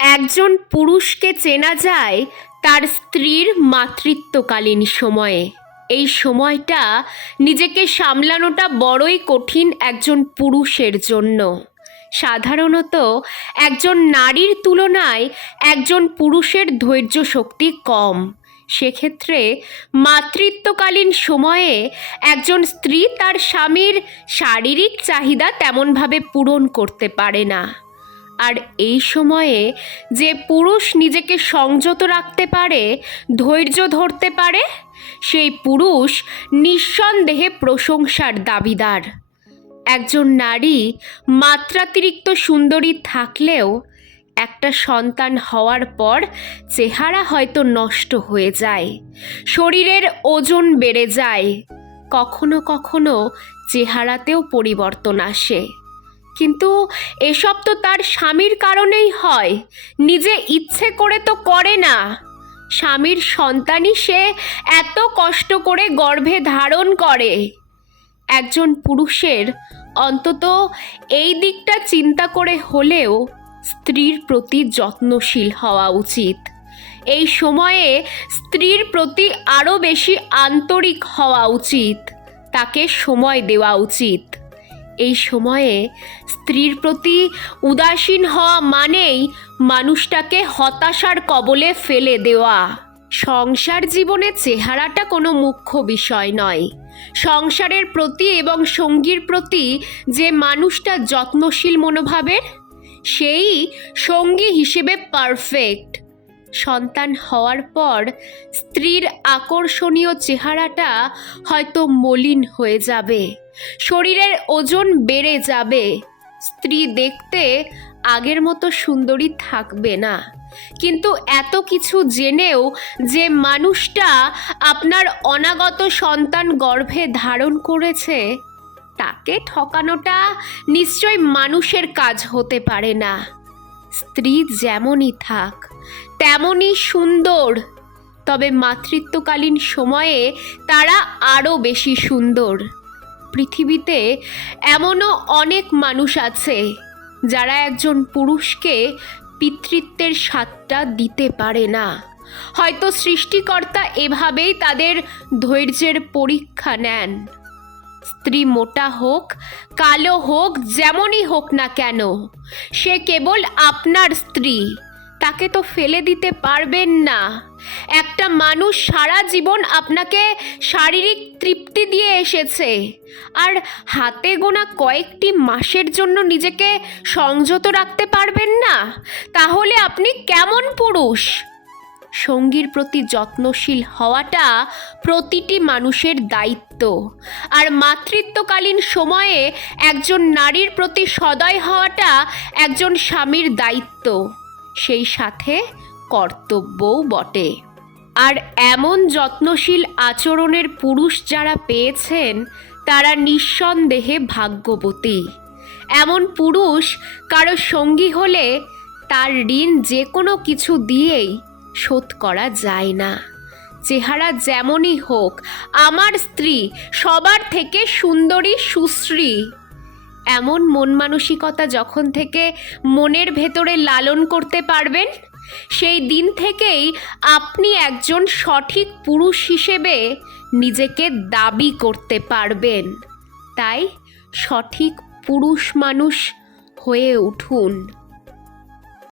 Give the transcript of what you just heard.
একজন পুরুষকে চেনা যায় তার স্ত্রীর মাতৃত্বকালীন সময়ে। এই সময়টা নিজেকে সামলানোটা বড়ই কঠিন একজন পুরুষের জন্য। সাধারণত একজন নারীর তুলনায় একজন পুরুষের ধৈর্য শক্তি কম। সেক্ষেত্রে মাতৃত্বকালীন সময়ে একজন স্ত্রী তার স্বামীর শারীরিক চাহিদা তেমনভাবে পূরণ করতে পারে না। আর এই সময়ে যে পুরুষ নিজেকে সংযত রাখতে পারে, ধৈর্য ধরতে পারে, সেই পুরুষ নিঃসন্দেহে প্রশংসার দাবিদার। একজন নারী মাত্রাতিরিক্ত সুন্দরী থাকলেও একটা সন্তান হওয়ার পর চেহারা হয়তো নষ্ট হয়ে যায়, শরীরের ওজন বেড়ে যায়, কখনো কখনো চেহারাতেও পরিবর্তন আসে। কিন্তু এসব তো তার স্বামীর কারণেই হয়। নিজে ইচ্ছে করে তো করে না। স্বামীর সন্তানই সে এত কষ্ট করে গর্ভে ধারণ করে। একজন পুরুষের অন্তত এই দিকটা চিন্তা করে হলেও স্ত্রীর প্রতি যত্নশীল হওয়া উচিত। এই সময়ে স্ত্রীর প্রতি আরও বেশি আন্তরিক হওয়া উচিত। তাকে সময় দেওয়া উচিত। এই সময়ে স্ত্রীর প্রতি উদাসীন হওয়া মানেই মানুষটাকে হতাশার কবলে ফেলে দেওয়া। সংসার জীবনে চেহারাটা কোনো মুখ্য বিষয় নয়। সংসারের প্রতি এবং সঙ্গীর প্রতি যে মানুষটা যত্নশীল মনোভাবের, সেই সঙ্গী হিসেবে পারফেক্ট সন্তান হওয়ার পর স্ত্রীর আকর্ষণীয় চেহারাটা হয়তো মলিন হয়ে যাবে, শরীরের ওজন বেড়ে যাবে। স্ত্রী দেখতে আগের মতো সুন্দরী থাকবে না। কিন্তু এত কিছু জেনেও যে মানুষটা আপনার অনাগত সন্তান গর্ভে ধারণ করেছে, তাকে ঠকানোটা নিশ্চয় মানুষের কাজ হতে পারে না। স্ত্রী যেমনই থাক। তেমনই সুন্দর। তবে মাতৃত্বকালীন সময়ে তারা আরও বেশি সুন্দর। পৃথিবীতে এমনও অনেক মানুষ আছে, যারা একজন পুরুষকে পিতৃত্বের স্বাদটা দিতে পারে না। হয়তো সৃষ্টিকর্তা এভাবেই তাদের ধৈর্যের পরীক্ষা নেন। স্ত্রী মোটা হোক, কালো হোক, যেমনই হোক না কেন, সে কেবল আপনার স্ত্রী। তাকে তো ফেলে দিতে পারবেন না। একটা মানুষ সারা জীবন আপনাকে শারীরিক তৃপ্তি দিয়ে এসেছে। আর হাতে গোনা কয়েকটি মাসের জন্য নিজেকে সংযত রাখতে পারবেন না। তাহলে আপনি কেমন পুরুষ? সঙ্গীর প্রতি যত্নশীল হওয়াটা প্রতিটি মানুষের দায়িত্ব। আর মাতৃত্বকালীন সময়ে একজন নারীর প্রতি সদয় হওয়াটা একজন স্বামীর দায়িত্ব। সেই সাথে কর্তব্যও বটে। আর এমন যত্নশীল আচরণের পুরুষ যারা পেয়েছেন, তারা নিঃসন্দেহে ভাগ্যবতী। এমন পুরুষ কারও সঙ্গী হলে তার ঋণ যে কোনো কিছু দিয়েই শোধ করা যায় না। চেহারা যেমনই হোক, আমার স্ত্রী সবার থেকে সুন্দরী, সুশ্রী এমন মন মানসিকতা যখন থেকে মনের ভেতরে লালন করতে পারবেন, সেই দিন থেকেই আপনি একজন সঠিক পুরুষ হিসেবে নিজেকে দাবি করতে পারবেন। তাই সঠিক পুরুষ মানুষ হয়ে উঠুন।